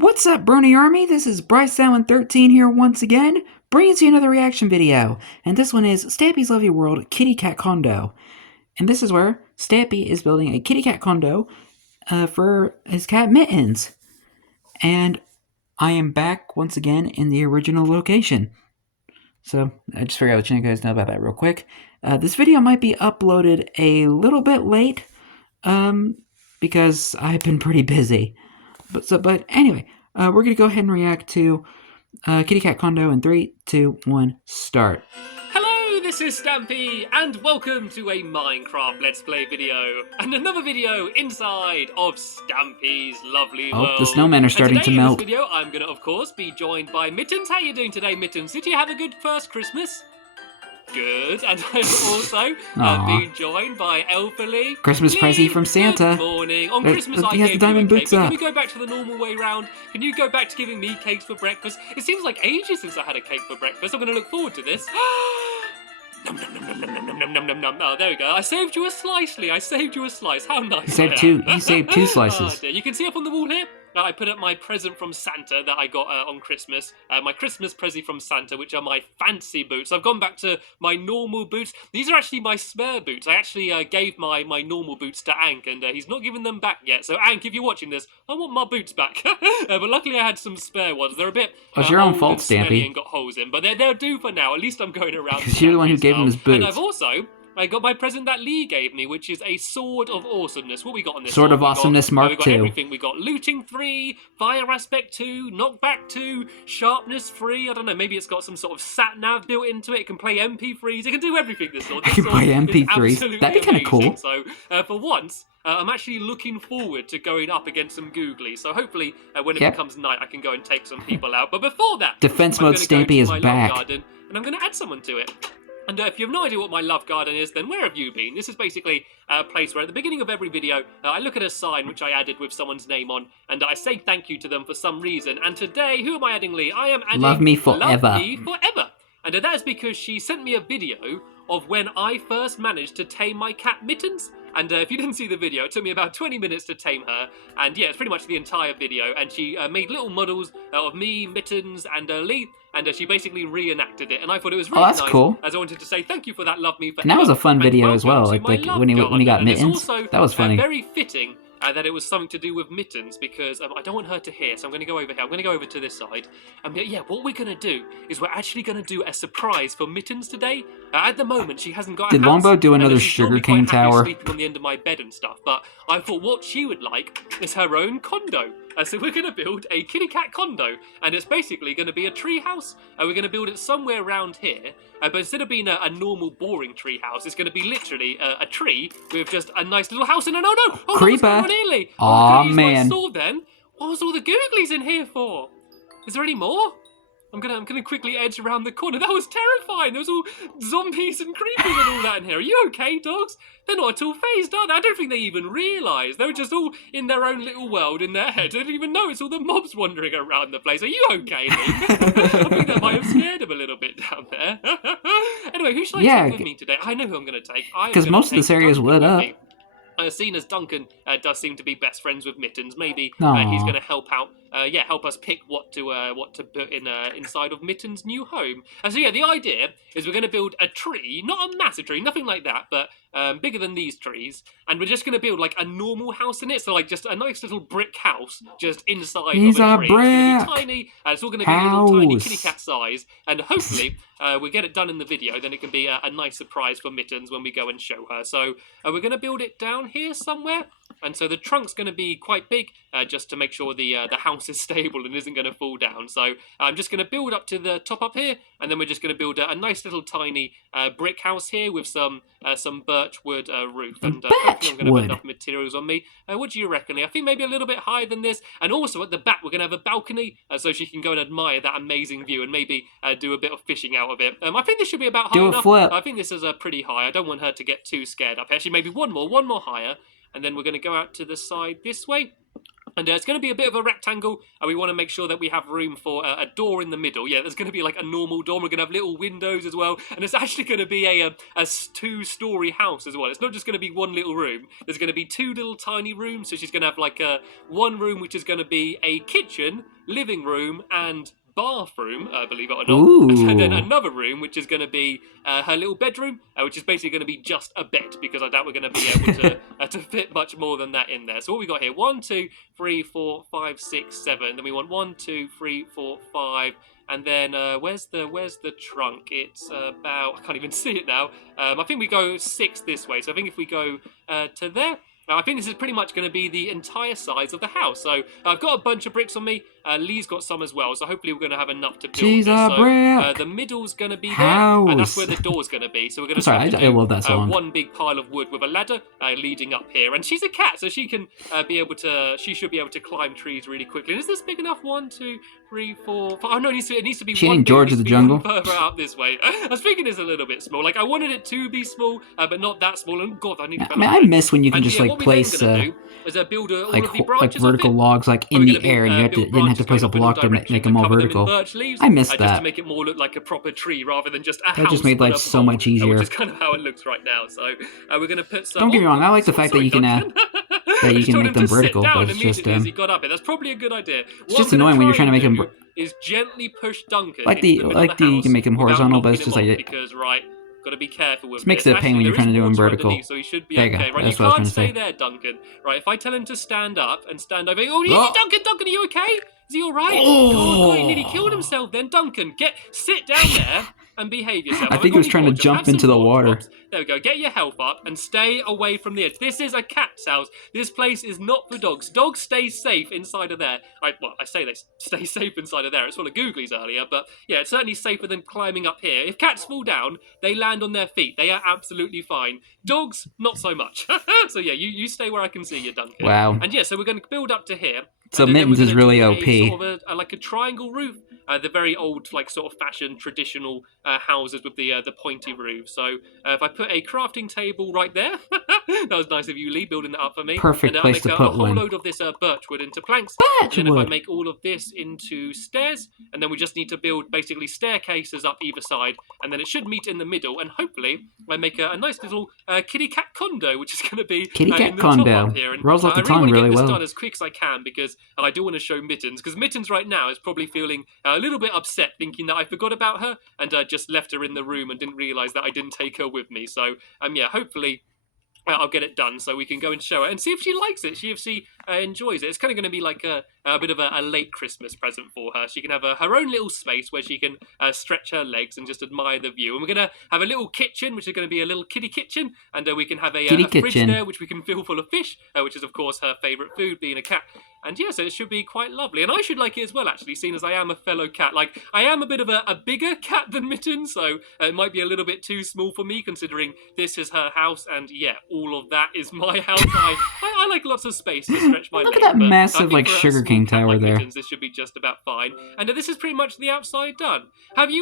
What's up, Brony Army? This is BryceAllen13 here once again, bringing you another reaction video. And this one is Stampy's Lovely World Kitty Cat Condo. And this is where Stampy is building a kitty cat condo for his cat Mittens. And I am back once again in the original location. So I just figured I would let you guys know about that real quick. This video might be uploaded a little bit late because I've been pretty busy. But anyway, we're going to go ahead and react to Kitty Cat Condo in 3, 2, 1, start. Hello, this is Stampy, and welcome to a Minecraft Let's Play video, and another video inside of Stampy's Lovely World. Oh, the snowmen are starting to melt. In this video, I'm going to, of course, be joined by Mittens. How are you doing today, Mittens? Did you have a good first Christmas? Good, and I'm also being joined by Elfily. Christmas present from Santa. Good morning. On Christmas, I he has gave the diamond you a cake, boots but up. can we go back to the normal way round? Can you go back to giving me cakes for breakfast? It seems like ages since I had a cake for breakfast. I'm going to look forward to this. Nom, nom, nom, nom, nom, nom, nom, nom, nom, nom. Oh, there we go. I saved you a slice, Lee. I saved you a slice. How nice. He saved two slices. Oh, dear. You can see up on the wall here. I put up my present from Santa that I got on Christmas. My Christmas present from Santa, which are my fancy boots. I've gone back to my normal boots. These are actually my spare boots. I actually gave my normal boots to Ank, and he's not given them back yet. So, Ank, if you're watching this, I want my boots back. But luckily I had some spare ones. They're a bit it's your own fault, old and Stampy. and got holes in, but they're due for now. At least I'm going around. Because you're the one who gave him his boots. And I've also... I got my present that Lee gave me, which is a Sword of Awesomeness. What we got on this Sword of Awesomeness Mark II. We got everything. We got Looting 3, Fire Aspect 2, Knockback 2, Sharpness 3. I don't know, maybe it's got some sort of sat-nav built into it. It can play MP3s. It can do everything, this sword. It can play MP3s. That'd be kind of cool. So, for once... I'm actually looking forward to going up against some googlies, so hopefully when it becomes night I can go and take some people out. But before that, Defense mode Stampy is back. Garden, and I'm going to add someone to it. And if you have no idea what my love garden is, then where have you been? This is basically a place where at the beginning of every video, I look at a sign which I added with someone's name on, and I say thank you to them for some reason. And today, who am I adding, Lee? I am adding Love Me Forever. Love Me Forever. And that is because she sent me a video of when I first managed to tame my cat Mittens. And if you didn't see the video, it took me about 20 minutes to tame her. And yeah, it's pretty much the entire video. And she made little models of me, Mittens, and Lee. And she basically reenacted it. And I thought it was really nice. Cool. As I wanted to say thank you for that Love Me Forever. And that was a fun video as well. Like when he got Mittens. That was funny. Very fitting. That it was something to do with Mittens, because I don't want her to hear, so I'm going to go over here. I'm going to go over to this side. Yeah, what we're going to do is we're actually going to do a surprise for Mittens today. At the moment, she hasn't got a house. Did Longbow do another sugarcane tower? Sleeping on the end of my bed and stuff, but I thought what she would like is her own condo. So we're going to build a kitty cat condo, and it's basically going to be a tree house. We're going to build it somewhere around here, but instead of being a normal boring tree house, it's going to be literally a tree with just a nice little house in it. Oh no! Creeper! Nearly. Aw, man. My sword then. What was all the googlies in here for? Is there any more? I'm gonna quickly edge around the corner. That was terrifying. There was all zombies and creepers and all that in here. Are you okay, dogs? They're not at all phased, are they? I don't think they even realise. They were just all in their own little world in their head. They didn't even know it's all the mobs wandering around the place. Are you okay, Lee? I think that might have scared them a little bit down there. Anyway, who should I take with me today? I know who I'm going to take. Because most of this area is lit up. Seeing as Duncan does seem to be best friends with Mittens, maybe he's going to help out. Help us pick what to put in inside of Mittens' new home. So yeah, the idea is we're going to build a tree, not a massive tree, nothing like that, but bigger than these trees, and we're just going to build like a normal house in it. So like just a nice little brick house just inside of a tree. It's going to be tiny, and it's all going to be a little tiny kitty cat size, and hopefully we get it done in the video. Then it can be a nice surprise for Mittens when we go and show her. So we're going to build it down here somewhere. And so the trunk's going to be quite big, just to make sure the house is stable and isn't going to fall down. So I'm just going to build up to the top up here, and then we're just going to build a nice little tiny brick house here with some birch wood roof. And hopefully I'm going to have enough materials on me. What do you reckon, Lee? I think maybe a little bit higher than this. And also at the back we're going to have a balcony, so she can go and admire that amazing view and maybe do a bit of fishing out of it. I think this should be about high enough. Flip. I think this is pretty high. I don't want her to get too scared up. Actually, maybe one more higher. And then we're going to go out to the side this way. And it's going to be a bit of a rectangle, and we want to make sure that we have room for a door in the middle. Yeah, there's going to be like a normal door. We're going to have little windows as well, and it's actually going to be a 2-story house as well. It's not just going to be one little room. There's going to be 2 little tiny rooms. So she's going to have like one room which is going to be a kitchen, living room, and bathroom, believe it or not. Ooh. And then another room, which is going to be her little bedroom, which is basically going to be just a bed, because I doubt we're going to be able to fit much more than that in there. So what we got here, 1, 2, 3, 4, 5, 6, 7. Then we want 1, 2, 3, 4, 5. And then where's the trunk? It's about, I can't even see it now. I think we go 6 this way. So I think if we go to there. Now, I think this is pretty much going to be the entire size of the house. So I've got a bunch of bricks on me. Lee's got some as well. So hopefully we're going to have enough to build She's this. a So brick. the middle's going to be House. there. And that's where the door's going to be. So we're going to I love that song. one big pile of wood with a ladder leading up here. And she's a cat, so she can she should be able to climb trees really quickly. And is this big enough? 1, 2, 3, 4, 5. Oh no, it needs to be She one ain't big, George of the Jungle. further out this way. I was thinking it's a little bit small. Like I wanted it to be small, but not that small. And God, I need to. I miss when you can just like place build all like of the branches vertical logs like in the air, and you didn't have to place a block to make them all vertical. I missed that. Just to make it more look like a proper tree rather than just a house. That just made life so much easier. Which is kind of how it looks right now. So we're going to put some. Don't get me wrong. I like the fact that you can make them vertical, but it's just as he got up. That's probably a good idea. It's just annoying when you're trying to make them. Is gently push Duncan. You can make them horizontal, but it's just like because got to be careful with it. Makes it a pain when you're trying to do them vertical. So he should be okay. Right, that's you what I was can't trying stay to say. there, Duncan. Right, if I tell him to stand up and stand over. Oh, Duncan, are you okay? Is he all right? Oh, God, he nearly killed himself. Then Duncan, sit down there and behave yourself. I think he was trying to jump into the water. There we go. Get your health up and stay away from the edge. This is a cat's house. This place is not for dogs. Dogs stay safe inside of there. I say they stay safe inside of there. It's full of googlies earlier, but yeah, it's certainly safer than climbing up here. If cats fall down, they land on their feet. They are absolutely fine. Dogs, not so much. So yeah, you stay where I can see you, Duncan. Wow. And yeah, so we're going to build up to here. So Mittens is really OP. Sort of like a triangle roof. The very old, like sort of fashioned, traditional houses with the pointy roof. So if I put a crafting table right there, that was nice of you, Lee, building that up for me. Perfect and place to put one. a whole load of this birchwood into planks. And then if I make all of this into stairs, and then we just need to build basically staircases up either side, and then it should meet in the middle, and hopefully I make a nice little kitty cat condo, which is going to be kitty cat in the condo. top up here. And rolls off the I tongue really really want to get this well. done as quick as I can because I do want to show Mittens, because Mittens right now is probably feeling a little bit upset, thinking that I forgot about her and just left her in the room and didn't realise that I didn't take her with me. So yeah, hopefully I'll get it done so we can go and show her and see if she likes it, see if she enjoys it. It's kind of going to be like a bit of a late Christmas present for her. She can have her own little space where she can stretch her legs and just admire the view. And we're going to have a little kitchen, which is going to be a little kitty kitchen, and we can have a fridge there, which we can fill full of fish, which is of course her favourite food, being a cat. And yeah, so it should be quite lovely. And I should like it as well, actually, seeing as I am a fellow cat. Like, I am a bit of a bigger cat than Mittens, so it might be a little bit too small for me, considering this is her house, and yeah, all of that is my house. I like lots of space to stretch my legs. Look at that massive, like, Sugar King tower there. Mittens, this should be just about fine. And this is pretty much the outside done. Have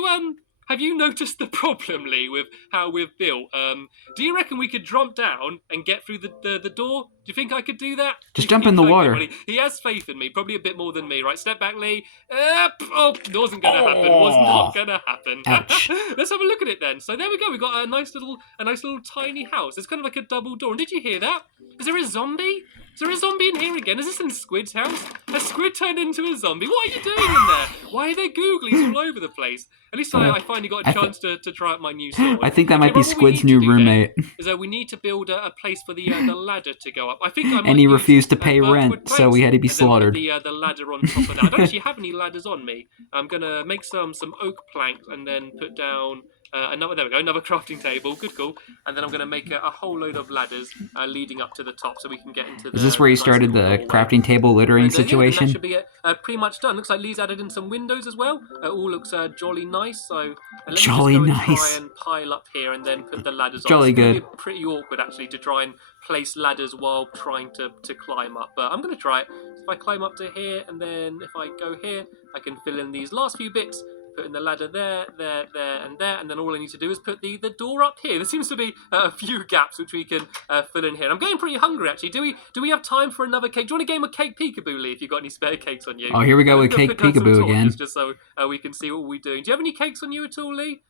you noticed the problem, Lee, with how we've built? Do you reckon we could jump down and get through the door? Do you think I could do that? Just jump in the water. He has faith in me, probably a bit more than me. Right, step back, Lee. It wasn't going to happen. Was not going to happen. Ouch. Let's have a look at it then. So there we go. We got a nice little tiny house. It's kind of like a double door. And did you hear that? Is there a zombie? Is there a zombie in here again? Is this in Squid's house? A squid turned into a zombie? What are you doing in there? Why are there googlies all over the place? At least I finally got a chance to try out my new sword. I think that might be Squid's new roommate. Is we need to build a place for the ladder to go up. I think I might and he refused to pay rent, so we had to be slaughtered. The ladder on top of that. I don't actually have any ladders on me. I'm gonna make some oak planks and then put down another crafting table. Good call. And then I'm going to make a whole load of ladders leading up to the top so we can get into the... Is this where you started the crafting table littering situation? Yeah, that should be pretty much done. Looks like Lee's added in some windows as well. All looks jolly nice. So let me just go and try and pile up here and then put the ladders on. Jolly good. It's going to be pretty awkward actually to try and place ladders while trying to climb up. But I'm going to try it. So if I climb up to here and then if I go here, I can fill in these last few bits. putting the ladder there, and there, and then all I need to do is put the door up here. There seems to be a few gaps which we can fill in here. I'm getting pretty hungry actually. Do we have time for another cake? Do you want a game of cake peekaboo, Lee? If you've got any spare cakes on you? Oh, here we go with cake peekaboo again. Just so we can see what we're doing. Do you have any cakes on you at all, Lee?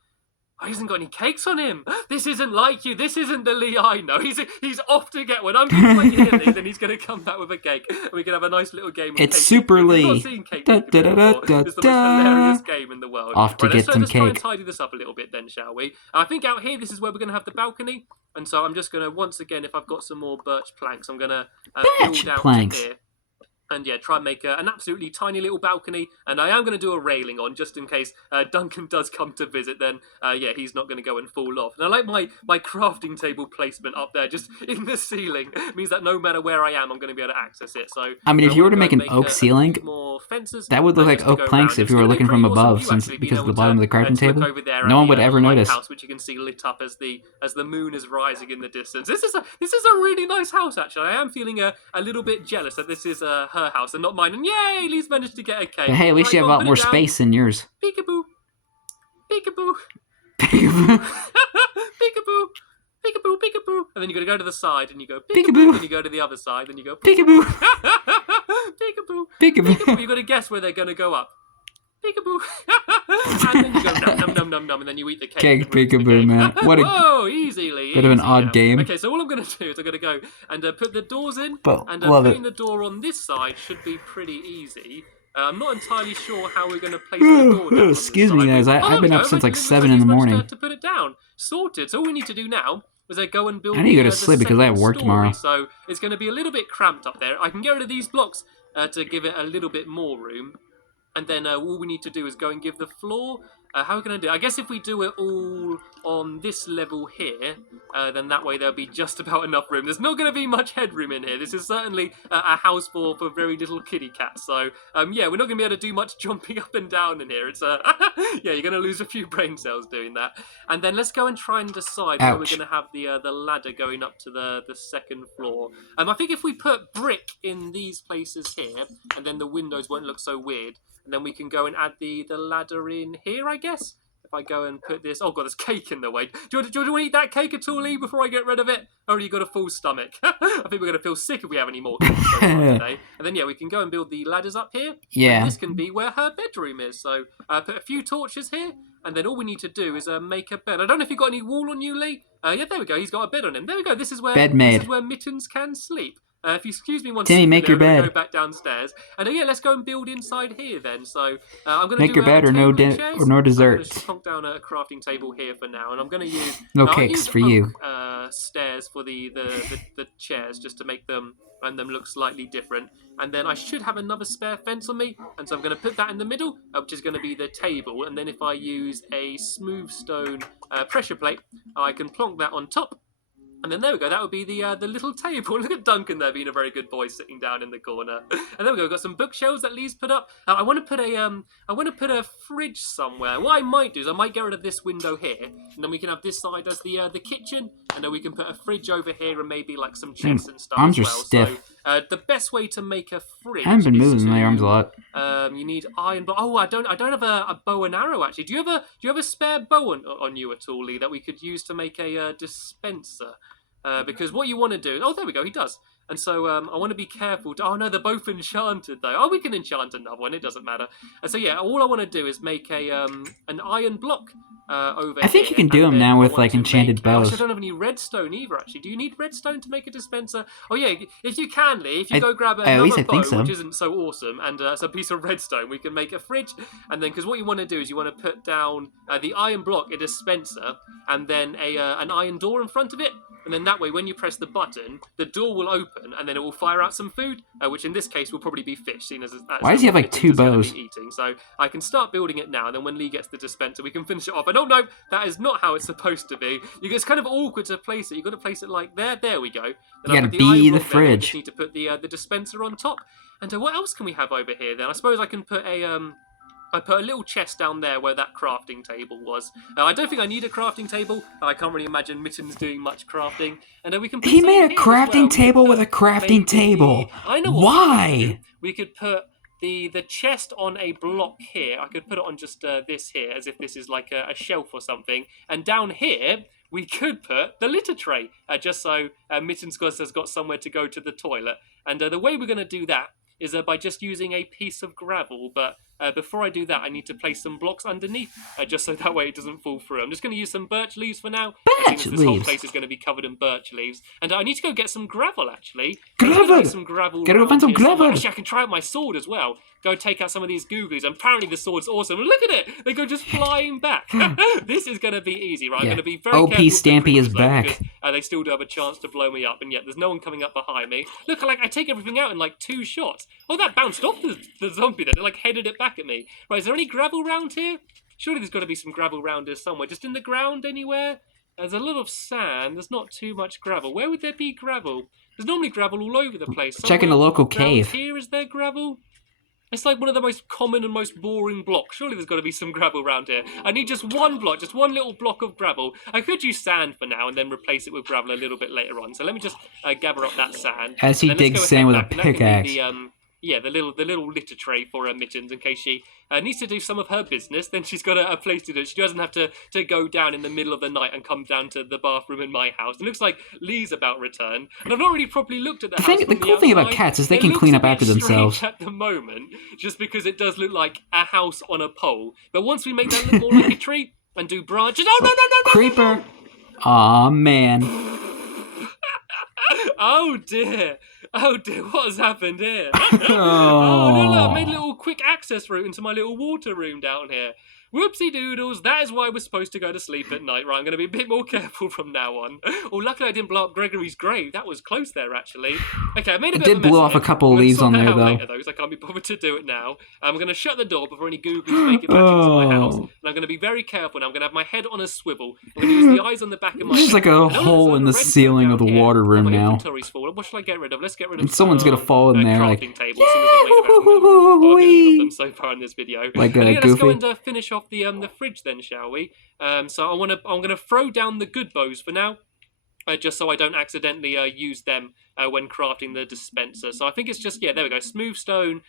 Oh, he hasn't got any cakes on him. This isn't like you. This isn't the Lee I know. He's off to get one. I'm going to play here, Lee, then he's going to come back with a cake. And we can have a nice little game of It's cake. Super Lee. I've not seen cake before. It's the most hilarious game in the world. Off to get some let's cake. try and tidy this up a little bit then, shall we? I think out here, this is where we're going to have the balcony. And so I'm just going to, once again, if I've got some more birch planks, I'm going to build out to here. And yeah, try and make an absolutely tiny little balcony. And I am going to do a railing on, just in case Duncan does come to visit. Then, yeah, he's not going to go and fall off. And I like my crafting table placement up there, just in the ceiling. It means that no matter where I am, I'm going to be able to access it. So, I mean, if you were to make an oak ceiling, more fences, that would look like oak planks if you were looking from above, since because of the bottom of the crafting table. No one would ever notice. House, which you can see lit up as the moon is rising in the distance. This is a really nice house, actually. I am feeling a little bit jealous that this is her house and not mine. And yay, Lee's managed to get a cake. But hey, at least you have a lot more space than yours. Peekaboo, peekaboo, Peekaboo. peekaboo. Peekaboo, peekaboo, and then you got to go to the side, and you go Peekaboo. Then you go to the other side, then you go Peekaboo. peekaboo, Peekaboo. You got to guess where they're going to go up. Peekaboo, and then you go num num num num, and then you eat the cake. Cake peekaboo, man. What a easily bit of an odd game. Okay, so all I'm going to do is I'm going to go and put the doors in, and love putting the door on this side should be pretty easy. I'm not entirely sure how we're going to place the door down. Excuse me, guys. I've been up since like 7 in the morning. To put it down, sorted. So all we need to do now is go and build. I need to go to sleep because I have work tomorrow. So it's going to be a little bit cramped up there. I can get rid of these blocks to give it a little bit more room. And then all we need to do is go and give the floor. How are we going to do it? I guess if we do it all on this level here, then that way there'll be just about enough room. There's not going to be much headroom in here. This is certainly a house for very little kitty cats. So, yeah, we're not going to be able to do much jumping up and down in here. It's yeah, you're going to lose a few brain cells doing that. And then let's go and try and decide where we're going to have the ladder going up to the second floor. I think if we put brick in these places here, and then the windows won't look so weird, and then we can go and add the ladder in here, I guess. If I go and put this... Oh, God, there's cake in the way. Do you want to eat that cake at all, Lee, before I get rid of it? Or have you got a full stomach? I think we're going to feel sick if we have any more cake so far today. And then, yeah, we can go and build the ladders up here. Yeah. And this can be where her bedroom is. So put a few torches here. And then all we need to do is make a bed. I don't know if you've got any wool on you, Lee. Yeah, there we go. He's got a bed on him. There we go. This is where Mittens can sleep. If you excuse me one second, Timmy, make your bed. Go back downstairs. And yeah, let's go and build inside here then. So I'm going to make your bed or no dessert. I'm going to just plonk down a crafting table here for now, and I'm going to use no cakes for you. Stairs for the chairs just to make them look slightly different. And then I should have another spare fence on me, and so I'm going to put that in the middle, which is going to be the table. And then if I use a smooth stone pressure plate, I can plonk that on top. And then there we go. That would be the little table. Look at Duncan there being a very good boy, sitting down in the corner. And there we go. We've got some bookshelves that Lee's put up. I want to put a fridge somewhere. What I might do is I might get rid of this window here, and then we can have this side as the kitchen, and then we can put a fridge over here and maybe like some chests and stuff. Arms as well. are stiff. So the best way to make a fridge. I haven't been moving my arms a lot. You need iron. Oh, I don't have a bow and arrow actually. Do you have a spare bow on you at all, Lee, that we could use to make a dispenser? Because what you want to do... Oh, there we go, he does. And so I want to be careful. Oh, no, they're both enchanted, though. Oh, we can enchant another one. It doesn't matter. And so, yeah, all I want to do is make an iron block over here. I think you can do them now with, like, enchanted bows. I don't have any redstone either, actually. Do you need redstone to make a dispenser? Oh, yeah, if you can, Lee, if you go grab another bow, which isn't so awesome, and some piece of redstone, we can make a fridge. And then, because what you want to do is you want to put down the iron block, a dispenser, and then an iron door in front of it. And then that way, when you press the button, the door will open, and then it will fire out some food, which in this case will probably be fish, seen as why does he have like 2 bows? Eating. So I can start building it now, and then when Lee gets the dispenser, we can finish it off. And oh no, that is not how it's supposed to be. It's kind of awkward to place it. You've got to place it like there. There we go. Then you gotta be the fridge. I just need to put the dispenser on top. And what else can we have over here then? I suppose I can put I put a little chest down there where that crafting table was. I don't think I need a crafting table. I can't really imagine Mittens doing much crafting. And we can put he made a crafting table with a crafting table. I know why? We could put the chest on a block here. I could put it on just this here, as if this is like a shelf or something. And down here, we could put the litter tray, just so Mittens has got somewhere to go to the toilet. And the way we're going to do that is by just using a piece of gravel. But before I do that, I need to place some blocks underneath, just so that way it doesn't fall through. I'm just going to use some birch leaves for now. Birch this whole place is going to be covered in birch leaves. And I need to go get some gravel, actually. Gravel! Some gravel. Gotta go find some gravel! Actually, I can try out my sword as well. Go take out some of these googlies. Apparently the sword's awesome. Look at it! They go just flying back. This is going to be easy, right? I'm going to be very OP careful. Stampy is back. Because, they still do have a chance to blow me up, and yet there's no one coming up behind me. Look, I take everything out in like 2 shots. Oh, that bounced off the zombie then. It like headed it back at me. Right, is there any gravel round here? Surely there's got to be some gravel round here somewhere. Just in the ground anywhere? There's a lot of sand. There's not too much gravel. Where would there be gravel? There's normally gravel all over the place. Checking the local cave. Here, is there gravel? It's like one of the most common and most boring blocks. Surely there's got to be some gravel around here. I need just one block, just one little block of gravel. I could use sand for now and then replace it with gravel a little bit later on. So let me just gather up that sand. As he digs sand with a pickaxe. The little litter tray for Mittens in case she needs to do some of her business. Then she's got a place to do it. She doesn't have to go down in the middle of the night and come down to the bathroom in my house. It looks like Lee's about return, and I've not really properly looked at the house. The cool thing about cats is they can clean up after themselves. At the moment, just because it does look like a house on a pole. But once we make that look more like a tree and do branches, no, Creeper. Aw, man. Oh dear, what has happened here? Oh no, I made a little quick access route into my little water room down here. Whoopsie doodles, that is why we're supposed to go to sleep at night, right? I'm going to be a bit more careful from now on. Oh, luckily I didn't blow up Gregory's grave. That was close there, actually. Okay, I made a bit of a mess. It did blow off a couple of leaves on there, though. Later, though, so I can't be bothered to do it now. I'm going to shut the door before any googlies make it back into my house. And I'm going to be very careful now. I'm going to have my head on a swivel. I'm going to use the eyes on the back of my head. There's like a hole in the ceiling of the water room now. What should I get rid of? Let's get rid of someone's going to fall in there. Crafting table. Them so far in this video. Like Let's go and finish off the fridge then, shall we? So I'm gonna throw down the good bows for now, just so I don't accidentally use them when crafting the dispenser. So I think it's just, there we go, smooth stone,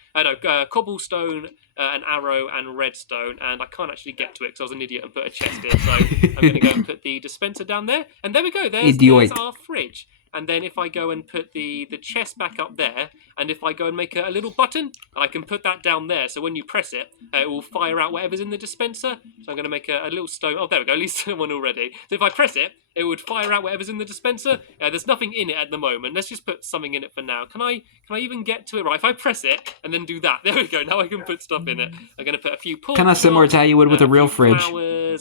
cobblestone, an arrow, and redstone. And I can't actually get to it because I was an idiot and put a chest in. So I'm gonna go and put the dispenser down there, and there we go. There's our fridge. And then if I go and put the chest back up there, and if I go and make a little button, I can put that down there. So when you press it, it will fire out whatever's in the dispenser. So I'm going to make a little stone. Oh, there we go. At least one already. So if I press it, it would fire out whatever's in the dispenser. There's nothing in it at the moment. Let's just put something in it for now. Can I even get to it? Right, if I press it and then do that, there we go. Now I can put stuff in it. I'm going to put a few pork kind of similar to how you would with a real fridge.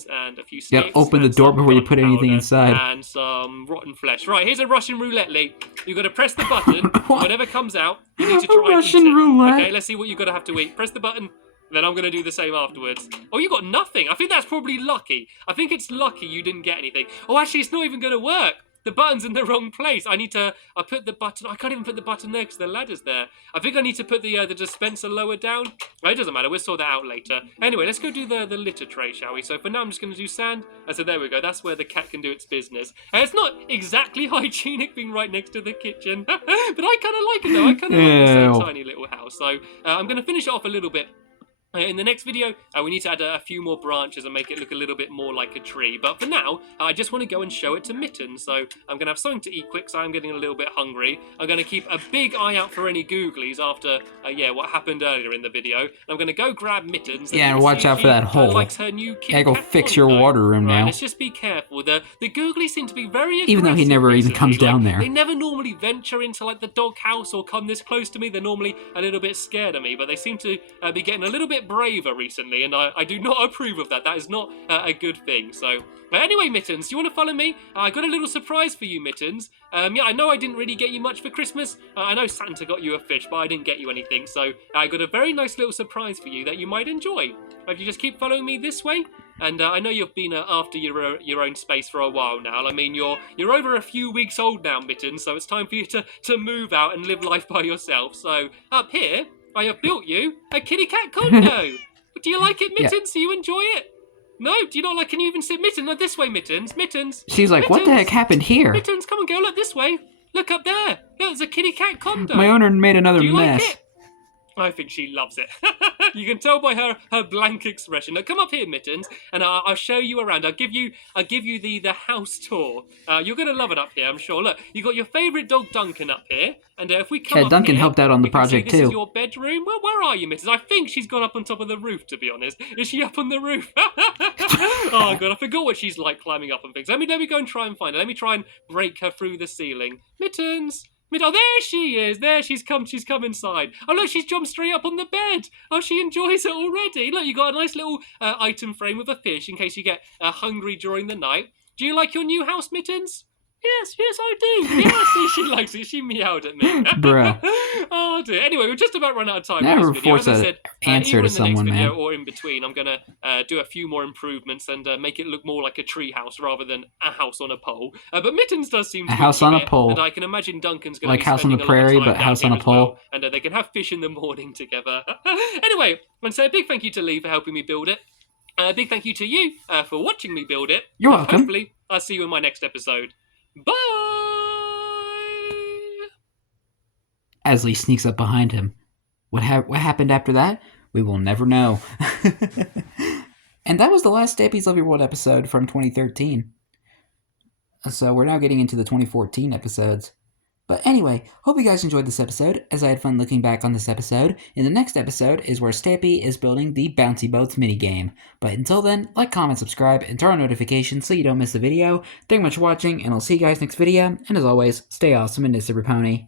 And a few you gotta open the door before you put anything inside. And some rotten flesh. Right, here's a Russian roulette, Lee. You've got to press the button. Whatever comes out, you need to try and eat it. Roulette. Okay, let's see what you've got to have to eat. Press the button. Then I'm going to do the same afterwards. Oh, you got nothing. I think that's probably lucky. I think it's lucky you didn't get anything. Oh, actually, it's not even going to work. The button's in the wrong place. I put the button. I can't even put the button there because the ladder's there. I think I need to put the dispenser lower down. Oh, it doesn't matter. We'll sort that out later. Anyway, let's go do the litter tray, shall we? So for now, I'm just going to do sand. So there we go. That's where the cat can do its business. It's not exactly hygienic being right next to the kitchen, but I kind of like it though. I kind of like this tiny little house. So I'm going to finish it off a little bit. In the next video, we need to add a few more branches and make it look a little bit more like a tree. But for now, I just want to go and show it to Mittens. So I'm going to have something to eat quick, so I'm getting a little bit hungry. I'm going to keep a big eye out for any googlies after, what happened earlier in the video. I'm going to go grab Mittens. And watch out for that hole. Likes her new Gotta go fix your water room now. Let's just be careful. The googlies seem to be very aggressive. Even though he never even comes down there. They never normally venture into like the doghouse or come this close to me. They're normally a little bit scared of me, but they seem to be getting a little bit braver recently. And I do not approve of that. That is not a good thing. So anyway, Mittens, do you want to follow me? I got a little surprise for you, Mittens. I know I didn't really get you much for Christmas. I know Santa got you a fish, but I didn't get you anything. So I got a very nice little surprise for you that you might enjoy. If you just keep following me this way. And I know you've been after your own space for a while now. I mean, you're over a few weeks old now, Mittens. So it's time for you to move out and live life by yourself. So up here, I have built you a kitty cat condo. Do you like it, Mittens? Do you enjoy it? No? Do you not like? Can you even sit, Mittens? No, this way, Mittens. Mittens. She's like, Mittens. What the heck happened here? Mittens, come on, go. Look this way. Look up there. Look, there's a kitty cat condo. My owner made another Do you mess. like it? I think she loves it. You can tell by her blank expression. Now come up here, Mittens, and I'll show you around. I'll give you the house tour. You're gonna love it up here, I'm sure. Look, you got your favourite dog Duncan up here, and if we come up Duncan here, helped out on the you can project see this too. is your bedroom. Well, where are you, Mittens? I think she's gone up on top of the roof. To be honest, is she up on the roof? Oh god, I forgot what she's like climbing up on things. Let me go and try and find her. Let me try and break her through the ceiling. Mittens. Oh, there she is. There she's come inside. Oh, look, she's jumped straight up on the bed. Oh, she enjoys it already. Look, you got a nice little item frame with a fish in case you get hungry during the night. Do you like your new house, Mittens? Yes, I do. Yes, see, she likes it. She meowed at me. Bruh. Oh dear. Anyway, we're just about run out of time Never in this video. force As I an said, answer either to in the next someone, video man. or in between, I'm gonna do a few more improvements and make it look more like a tree house rather than a house on a pole. But Mittens does seem to house on a it, pole. and I can imagine Duncan's gonna Like be House on spending the a lot of Prairie, time but down house here on a as well, pole. and they can have fish in the morning together. Anyway, I want to say a big thank you to Lee for helping me build it. A big thank you to you for watching me build it. You're welcome. Hopefully, I'll see you in my next episode. Bye! As Lee sneaks up behind him. What happened after that? We will never know. And that was the last Stampy's Love Your World episode from 2013. So we're now getting into the 2014 episodes. But anyway, hope you guys enjoyed this episode, as I had fun looking back on this episode. In the next episode is where Stampy is building the Bouncy Boats minigame. But until then, like, comment, subscribe, and turn on notifications so you don't miss the video. Thank you much for watching, and I'll see you guys next video. And as always, stay awesome and S3EP55.